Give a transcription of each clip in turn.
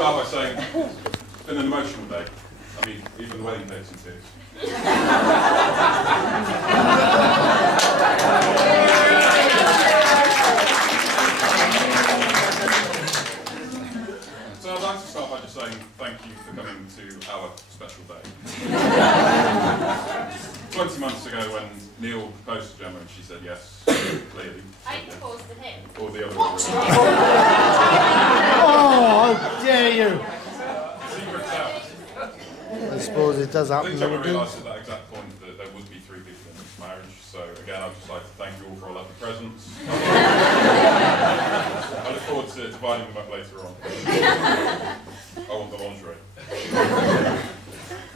start by saying it's been an emotional day. I mean, even the wedding cake's in tears. So I'd like to start by just saying thank you for coming to our special day. 20 months ago when Neil proposed to Gemma and she said yes, clearly. I proposed to him. Or the other way around. Oh, how dare you! Secret's out. I suppose it does I happen. think Gemma realised at that exact point that there would be 3 people in this marriage, so again I'd just like to thank you all for all lovely presents. I look forward to dividing them up later on. I want the lingerie.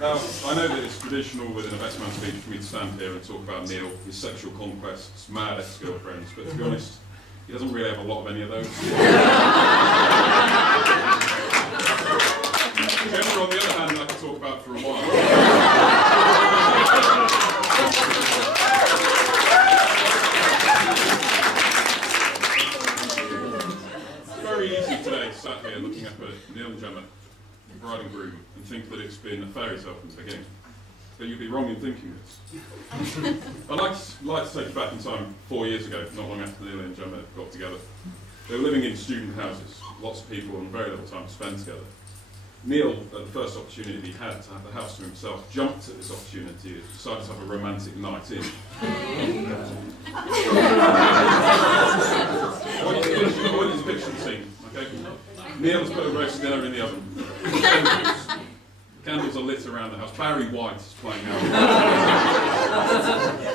Now, I know that it's traditional within a best man speech for me to stand here and talk about Neil, his sexual conquests, mad ex-girlfriends, but to be honest, he doesn't really have a lot of any of those. Gemma, on the other hand, I could talk about for a while. It's very easy today, sat here looking up at Neil and Gemma, bride and groom, and think that it's been a fairy tale from the beginning. But you'd be wrong in thinking this. I'd like to take you back in time 4 years ago, not long after Neil and Gemma got together. They were living in student houses, lots of people and very little time to spend together. Neil, at the first opportunity he had to have the house to himself, jumped at this opportunity and decided to have a romantic night in. I want you to picture the scene, okay? Neil has put a roast dinner in the oven. Candles are lit around the house. Barry White is playing out.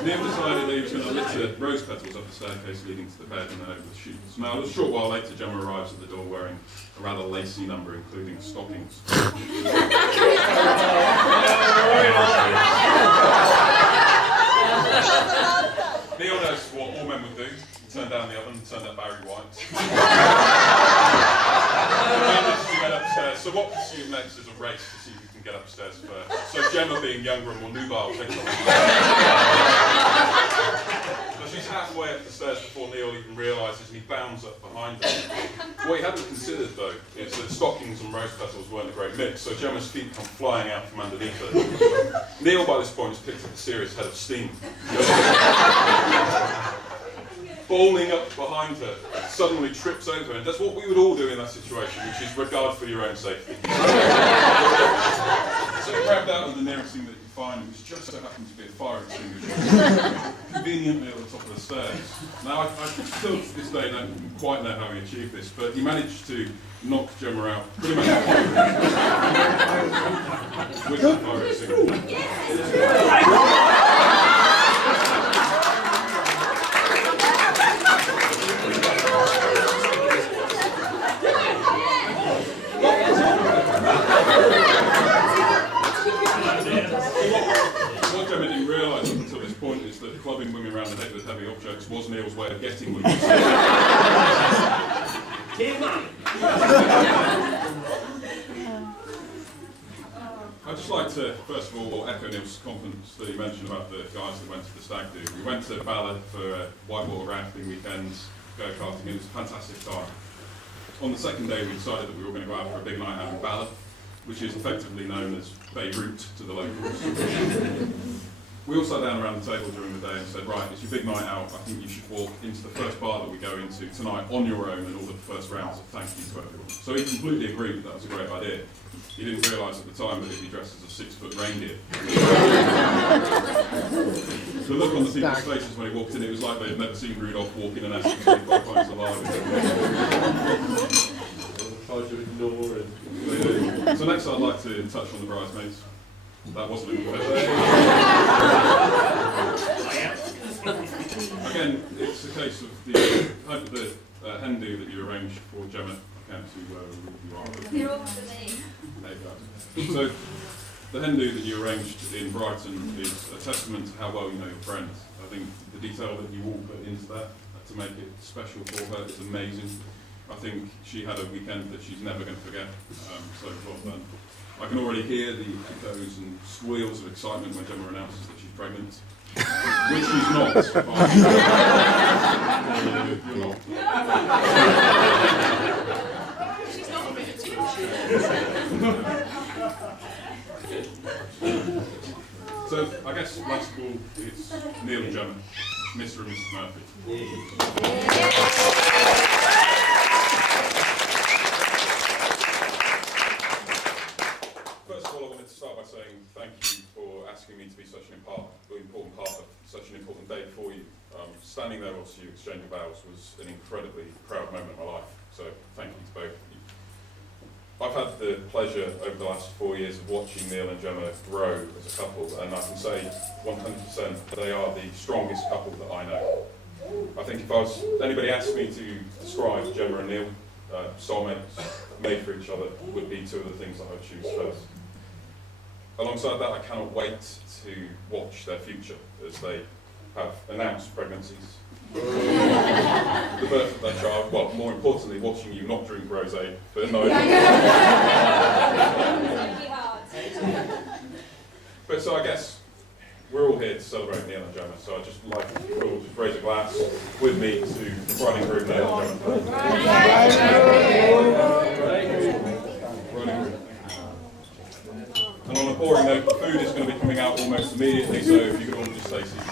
Neil decided that he was going to litter rose petals up the staircase leading to the bed and then over the sheets. Now, a short while later, Gemma arrives at the door wearing a rather lacy number, including stockings. Neil knows what all men would do. Turn down the oven, turn up Barry White. To get upstairs. So what pursued next is a race to see who can get upstairs first. So Gemma, being younger and more nubile, takes off. So she's halfway up the stairs before Neil even realises, and he bounds up behind her. What he hadn't considered, though, is that stockings and rose petals weren't a great mix, so Gemma's feet come flying out from underneath her. Neil, by this point, has picked up a serious head of steam. Falling up behind her, suddenly trips over and does what we would all do in that situation, which is regard for your own safety. So he grabbed out of the nearest thing that you find, which just so happened to be a fire extinguisher, conveniently at the top of the stairs. Now, I still to this day don't quite know how he achieved this, but he managed to knock Gemma out pretty much with the fire extinguisher. What Gemma didn't realise up until this point is that clubbing women around the head with heavy objects was Neil's way of getting women. I'd just like to, first of all, echo Neil's confidence that he mentioned about the guys that went to the stag do. We went to Bala for a whitewater rafting weekend, go-karting. It was a fantastic time. On the second day, we decided that we were going to go out for a big night out in Bala, which is effectively known as Beirut to the locals. We all sat down around the table during the day and said, right, it's your big night out, I think you should walk into the first bar that we go into tonight on your own and order the first rounds of thank you to everyone. So he completely agreed that that was a great idea. He didn't realise at the time that he'd be dressed as a 6-foot reindeer. The look on the people's faces when he walked in, it was like they'd never seen Rudolph walk in an Aston 25 pints alive. So next I'd like to touch on the bridesmaids. That wasn't a confession. Again, it's a case of the hen do that you arranged for Gemma. I can't see where you are. You're over to me. So the hen do that you arranged in Brighton is a testament to how well you know your friends. I think the detail that you all put into that to make it special for her is amazing. I think she had a weekend that she's never going to forget, so well done. I can already hear the echoes and squeals of excitement when Gemma announces that she's pregnant. Which she's not. You're not. She's not a bit. Mr. and Mrs. Murphy. First of all, I wanted to start by saying thank you for asking me to be such an important part of such an important day for you. Standing there whilst you exchanging vows was an incredibly proud moment in my life, so thank you to both of you. I've had the pleasure over the last 4 years of watching Neil and Gemma grow as a couple, and I can say 100% they are the strongest couple that I know. I think if anybody asked me to describe Gemma and Neil, soulmates, made for each other, would be two of the things that I would choose first. Alongside that, I cannot wait to watch their future as they have announced pregnancies, the birth of their child, well, more importantly, watching you not drink rosé for no But so I guess we're all here to celebrate Neil and Gemma, so I'd just like you all to raise a glass with me to the bride and groom, Neil and Gemma. And on a boring note, the food is going to be coming out almost immediately, so if you could all just stay seated.